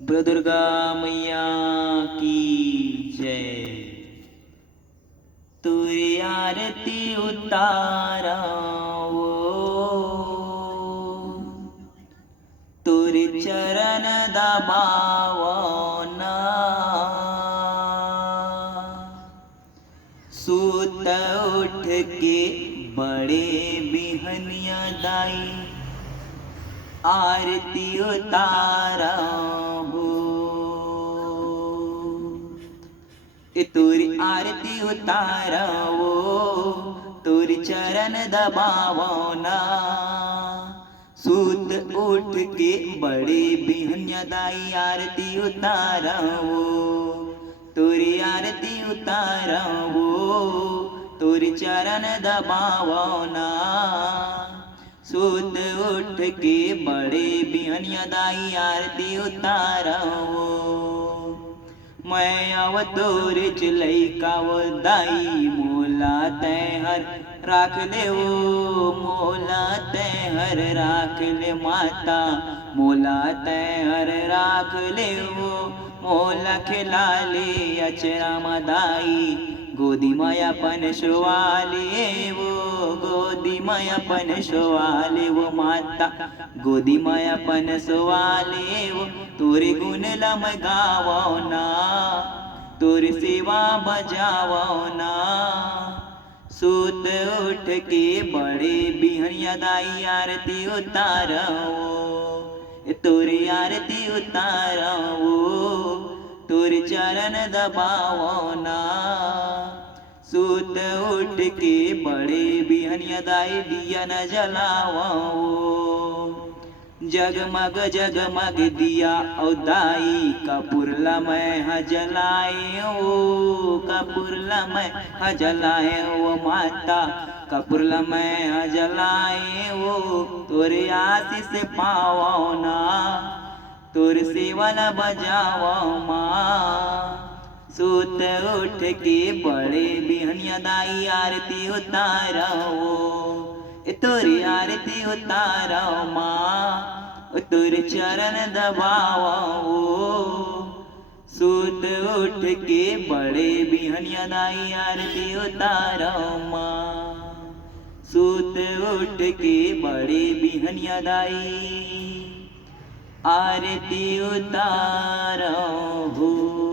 बोलो दुर्गा मैया की जय। तुरी आरती उतारा वो, तुरी चरण दबावो ना। सूत उठ के बड़े बिहनिया दाई, आरती उतारा हो। तुरी आरती उतारा वो, तुरी चरण दबावो ना। सूत उठ के बड़े बिहनिया दाई, आरती उतारा वो, तुरी आरती उतारा वो, तुरी चरण दबावो ना। सूत उठ के बड़े बिहनिया दाई, आरती उतारा वो। मैं अवतोर चिलई का वो दाई, मोला तैहर राख ले वो, मोला तैहर राख ले माता, मोला तैहर राख ले वो। मोला खिला ले अचरा मदाई, गोदी माया पन शुवाले वो, गोदी माया पन शुवाले वो माता, गोदी माया पन शुवाले वो। तोरे गुण लम गावो ना, तोर सेवा बजावो ना। सूत उठ के बड़े बिहनिया दाई, आरती उतारो, तोरी आरती उतारो, तोर चरण दबावो ना। सूत उठ के बड़े बिहनिया दाई, दिया न जलावो। जगमग जगमग दिया औ दाई, कपूरला मैं जलाए ओ, कपूरला मैं जलाए ओ माता, कपूरला मैं जलाए ओ। तोरे आशीष पावो ना, तोर सेवा न बजावो माँ। सूत उठ के बड़े बिहनिया दाई, आरती उतारो, तोरी आरती उतारो माँ, तुर चरण दबावो। सूत उठ के बड़े बिहनिया दाई, आरती उतारो माँ, सूत उठ के बड़े बिहनिया दाई, आरती उतारो हो।